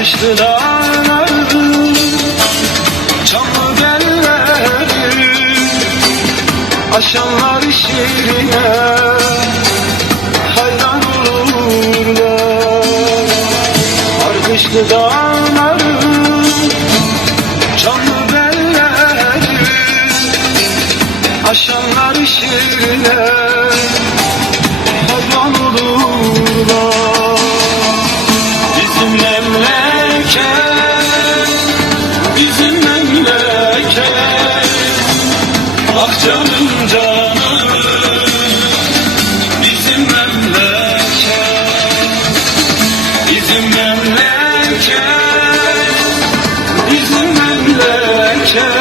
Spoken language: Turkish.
Bakışlı dağları Çamlı belleri Aşanlar şiirine Hayran olurlar. Arkışlı dağları Çamlı belleri Aşanlar şiirine memleket, bizim memleket.